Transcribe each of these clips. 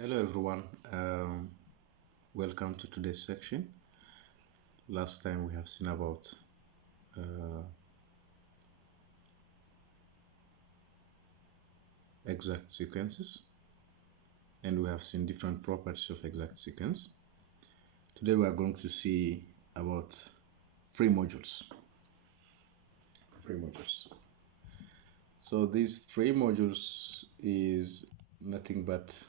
Hello everyone, welcome to today's section. Last time we have seen about exact sequences, and we have seen different properties of exact sequence. Today we are going to see about free modules. So these free modules is nothing but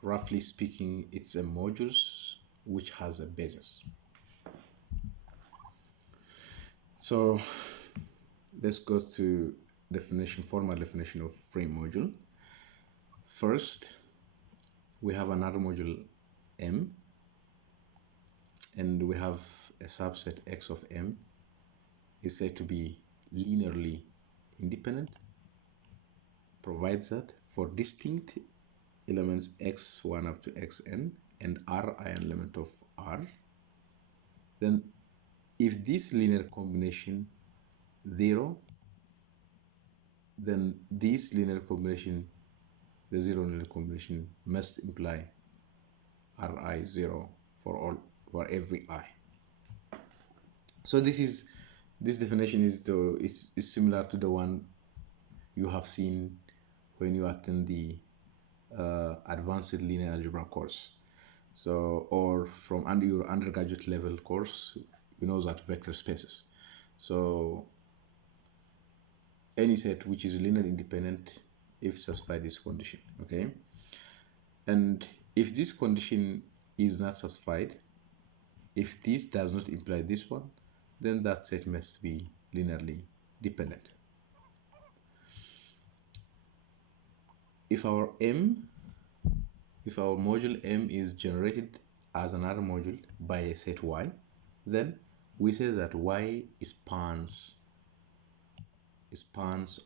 roughly speaking, it's a modules which has a basis. So let's go to formal definition of free module. First, we have another module M, and we have a subset X of M is said to be linearly independent, provides that for distinct elements x1 up to xn and r an element of R, then if this linear combination 0, then this linear combination, the zero linear combination, must imply Ri 0 for every I. So this definition is similar to the one you have seen when you attend the advanced linear algebra course. So, or from your undergraduate level course, you know that vector spaces. So any set which is linear independent if satisfy this condition, okay? And if this condition is not satisfied, if this does not imply this one, then that set must be linearly dependent. If our module M is generated as another module by a set Y, then we say that Y spans,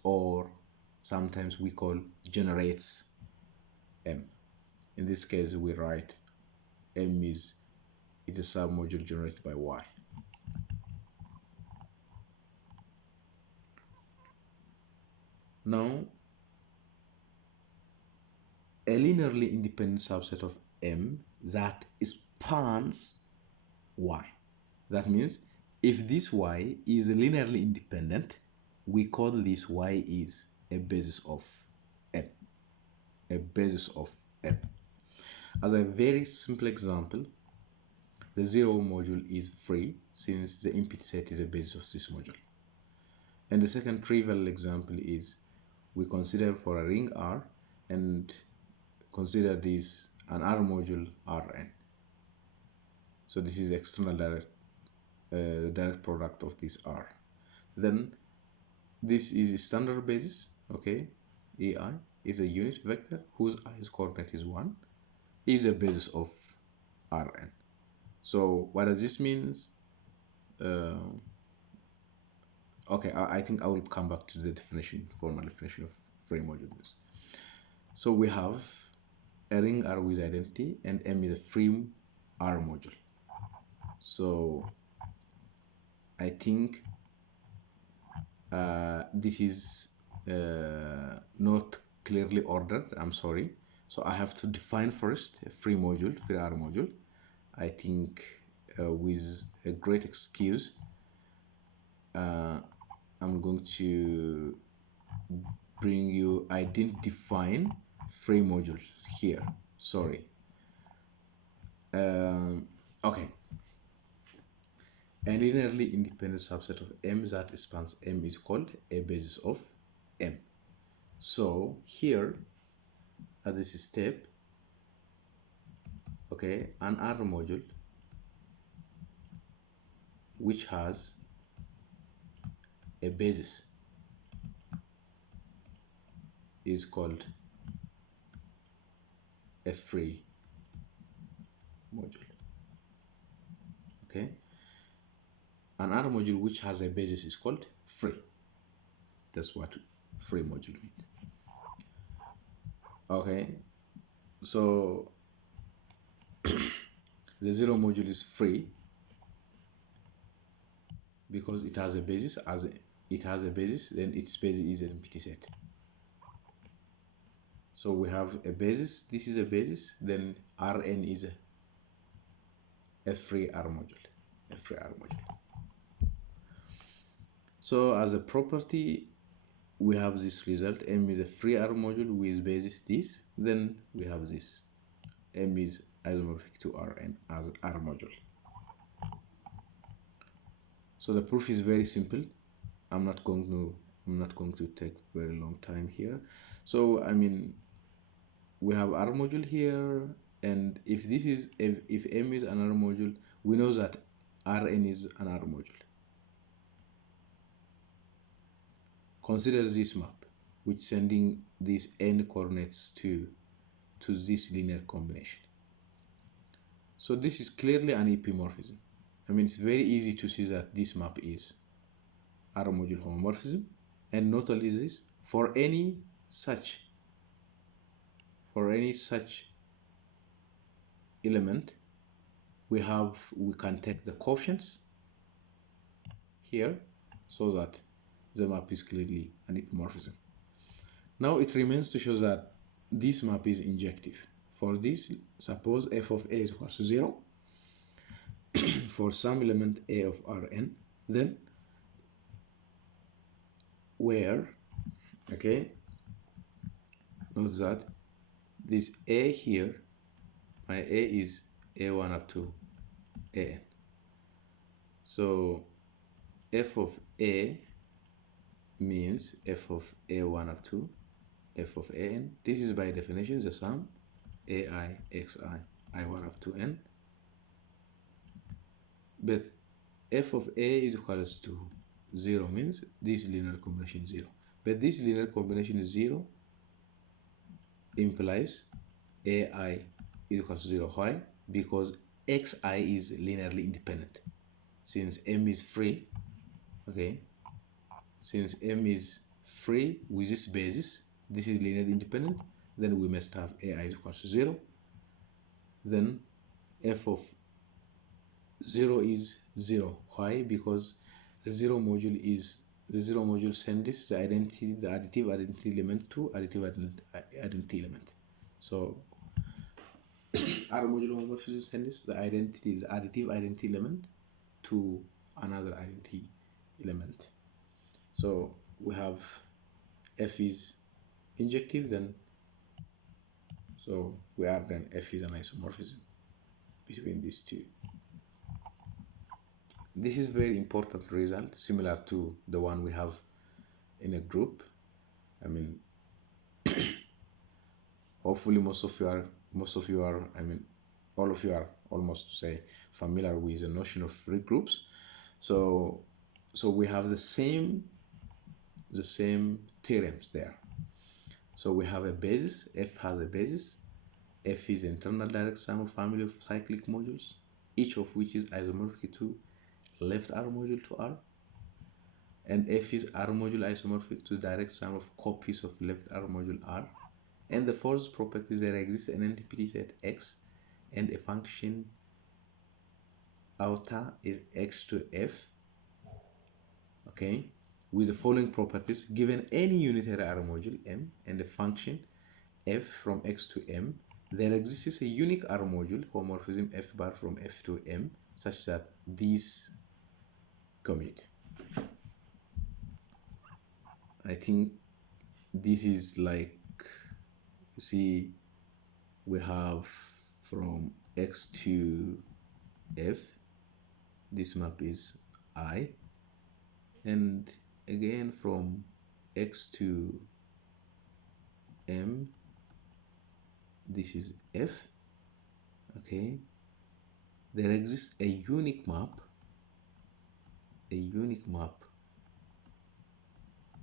or sometimes we call generates M. In this case, we write M is a submodule generated by Y. Now, a linearly independent subset of M that spans Y. That means if this Y is linearly independent, we call this Y is a basis of M. A basis of M. As a very simple example, the 0 module is free since the empty set is a basis of this module. And the second trivial example is we consider for a ring R and consider this an R module Rn. So this is external direct product of this R. Then this is a standard basis, okay? AI is a unit vector whose i's coordinate is 1, is a basis of Rn. So what does this mean? Okay, I think I will come back to the formal definition of free modules. So we have a ring R with identity, and M is a free R module. So I think this is not clearly ordered. I'm sorry. So I have to define first a free R module. I think with a great excuse, I'm going to bring you, I didn't define free module here, sorry. Okay. A linearly independent subset of M that spans M is called a basis of M. So here at this step, okay, an R module which has a basis is called a free module. Okay, an R module which has a basis is called free. That's what free module means. Okay, so the 0 module is free because it has a basis. As it has a basis, then its basis is an empty set. So we have a basis, this is a basis, then Rn is a free R module, a free R module. So as a property, we have this result, M is a free R module with basis this, then we have this, M is isomorphic to Rn as R module. So the proof is very simple. I'm not going to take very long time here. So I mean, we have R module here, and if M is an R module, we know that Rn is an R module. Consider this map, which sending these n coordinates to this linear combination. So this is clearly an epimorphism. I mean, it's very easy to see that this map is R module homomorphism, and not only this, for any such element, we can take the coefficients here so that the map is clearly an epimorphism. Now it remains to show that this map is injective. For this, suppose f of a is equal to 0 for some element a of Rn, then where, okay, note that this a here, my a is a1 up to an. So f of a means f of a1 up to f of an. This is by definition the sum ai xi I1 up to n. But f of a is equals to 0 means this linear combination is 0. But this linear combination is 0 implies ai is equal to 0. Why? Because xi is linearly independent. Since m is free, okay, since m is free with this basis, this is linearly independent, then we must have ai is equal to 0. Then f of 0 is 0. Why? Because the 0 module sends the additive identity element to additive identity element. So R module homomorphism sends the additive identity element to another identity element. So we have f is injective, then so we have then f is an isomorphism between these two. This is very important result, similar to the one we have in a group. I mean, hopefully all of you are almost familiar with the notion of free groups. So we have the same theorems there. So we have a basis, f has a basis, f is internal direct sum of family of cyclic modules, each of which is isomorphic to left R module to R, and f is R module isomorphic to direct sum of copies of left R module R. And the fourth property is there exists an entity set x and a function outer is x to f, okay, with the following properties: given any unitary R module M and a function f from x to m, there exists a unique R module homomorphism f bar from f to m such that these commute. I think this is like, you see, we have from x to f, this map is I, and again from x to m, this is f, okay. There exists a unique map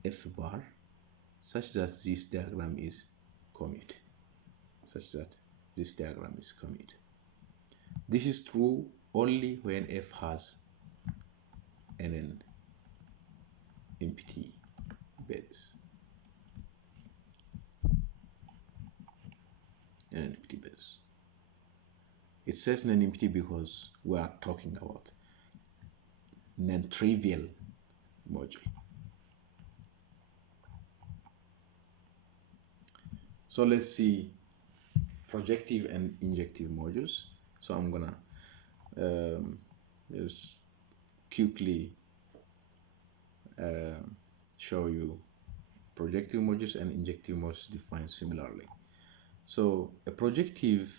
f bar such that this diagram is commute. This is true only when f has an empty basis. It says non-empty because we are talking about non-trivial module. So let's see projective and injective modules. So I'm gonna just quickly show you projective modules and injective modules defined similarly. So a projective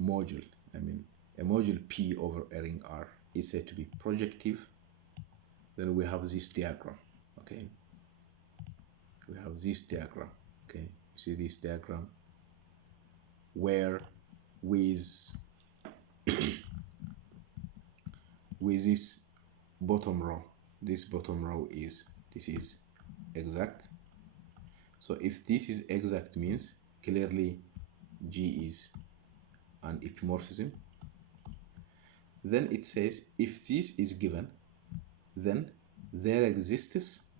module, I mean a module P over a ring R, is said to be projective. Then we have this diagram, okay? We have this diagram, okay? You see this diagram where with this bottom row, this bottom row is, this is exact. So if this is exact, means clearly G is an epimorphism. Then it says if this is given, then there exists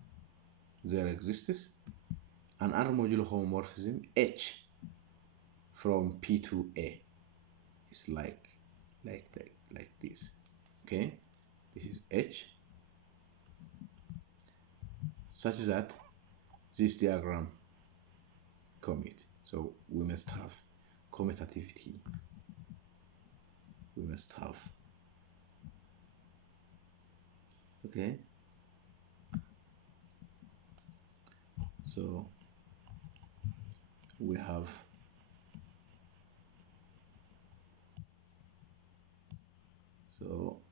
an R-module homomorphism H from P to A. It's like that, like this. Okay, this is H, such that this diagram commute. So we must have commutativity. We must have, okay. So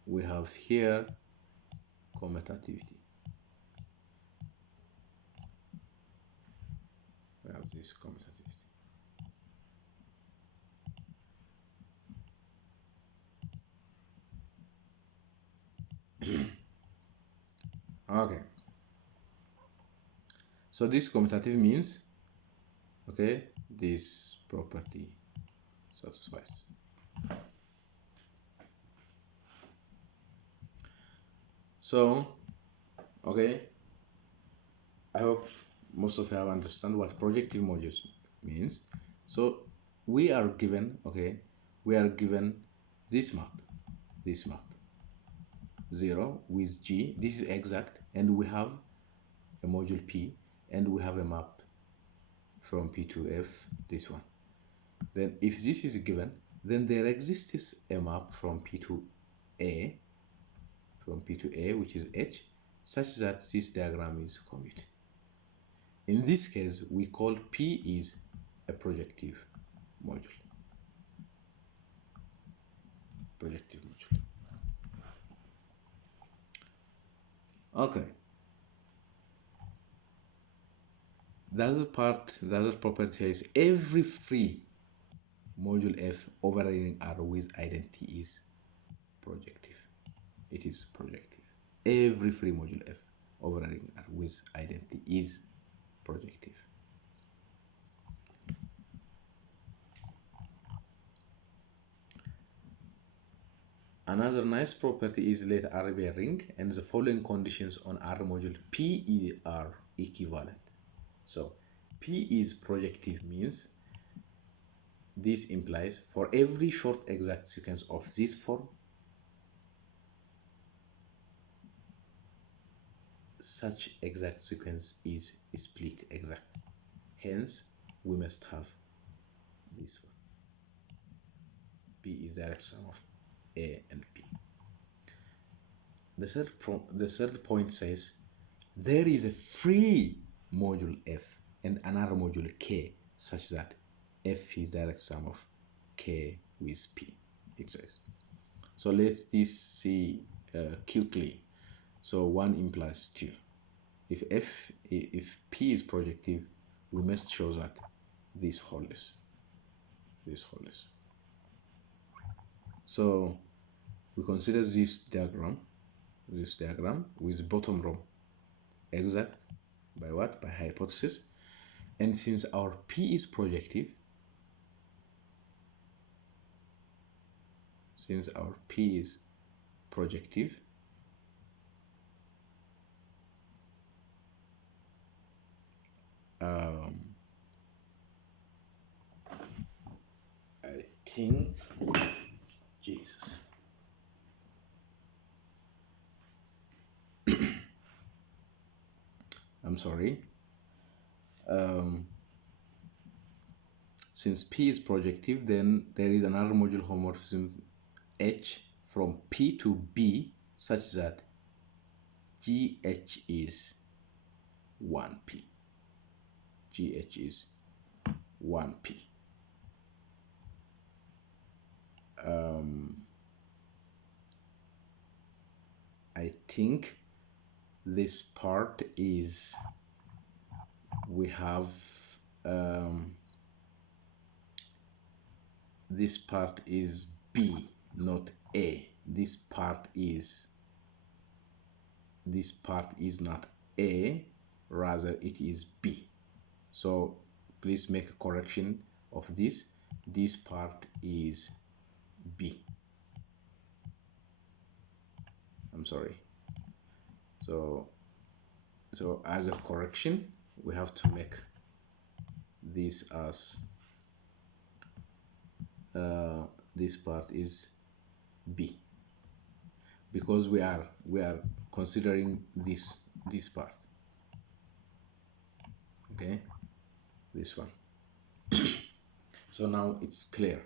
we have here commutativity. We have this commutativity. Okay. So this commutative means, okay, this property satisfies. So, okay, I hope most of you have understand what projective modules means. So we are given, okay, we are given this map 0 with G, this is exact, and we have a module P, and we have a map from P to F, this one. Then if this is given, then there exists a map from P to A, which is H, such that this diagram is commute. In this case, we call P is a projective module. Okay. The other property says every free module F overriding R with identity is projective. It is projective. Every free module F overriding R with identity is projective. Another nice property is let R be a ring and the following conditions on R module P are equivalent. So P is projective means this implies for every short exact sequence of this form, such exact sequence is split exact. Hence, we must have this one. P is direct sum of A and P. The third point says there is a free module F and another module K such that F is direct sum of K with P, it says. So let's this see quickly. So 1 implies 2. If P is projective, we must show that this holds. So we consider this diagram with bottom row exact by what? By hypothesis. And since our P is projective, I think, Jesus. I'm sorry. since P is projective, then there is another module homomorphism H from P to B such that GH is 1P. GH is 1P. I think this part is, we have this part is B, not A. This part is not A, rather it is B. So please make a correction of this. This part is B. I'm sorry. So as a correction, we have to make this as this part is B, because we are considering this part. Okay, this one. So now it's clear,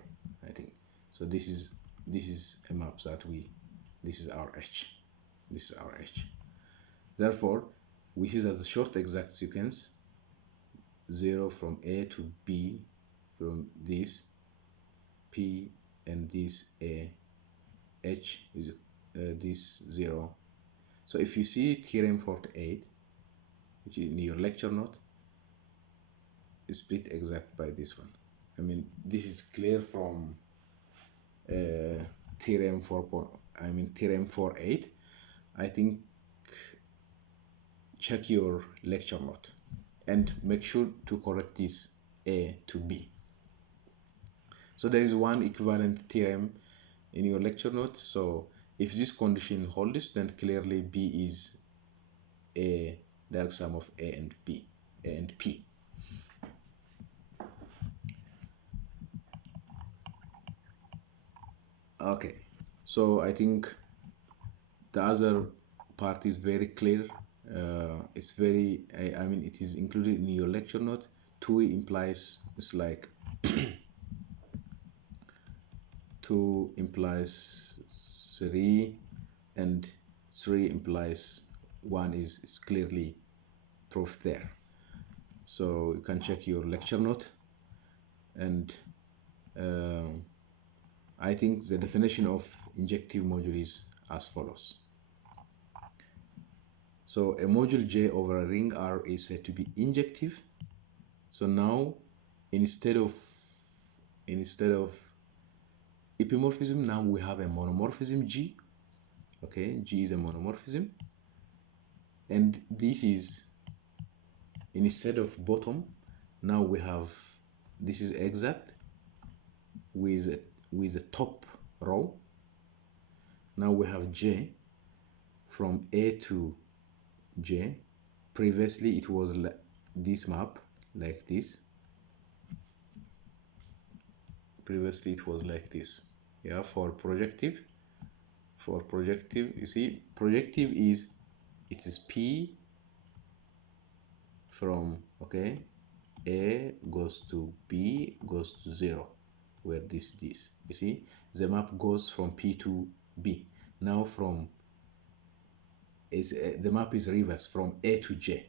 I think. So this is a map that this is our H. This is our H. Therefore, we see that the short exact sequence 0 from A to B, from this P and this A, H is this 0. So if you see theorem 48, which is in your lecture note, is split exact by this one. I mean, this is clear from theorem 48. I think check your lecture note and make sure to correct this A to B. So there is one equivalent theorem in your lecture note. So if this condition holds, then clearly B is a direct sum of A and B, A and P. Okay, so I think the other part is very clear. It's very, I mean, it is included in your lecture note. 2 implies, it's like 2 implies 3, and 3 implies 1 is clearly proof there. So you can check your lecture note, and I think the definition of injective module is as follows. So a module J over a ring R is said to be injective. So now instead of epimorphism, now we have a monomorphism G. Okay, G is a monomorphism, and this is, instead of bottom, now we have, this is exact with the top row. Now we have J from A to J. Previously it was this map, like this. Previously it was like this. Yeah, for projective, you see, projective is, it is P from, okay, A goes to B goes to 0, where this you see, the map goes from P to B. Now from the map is reverse from A to J,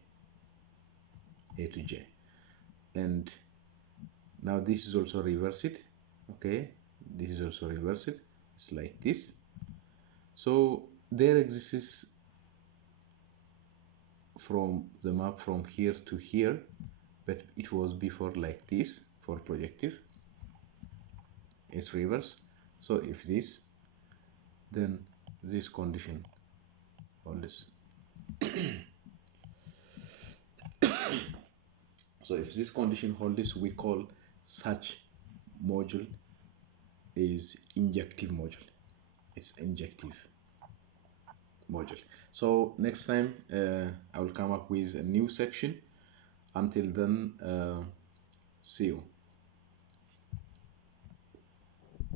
and now this is also reversed. Okay, this is also reversed. It's like this. So there exists from the map from here to here, but it was before like this. For projective, it's reverse. So if this, then this condition holds. So if this condition holds, we call such module is injective module. It's injective module. So next time I will come up with a new section. Until then, see you.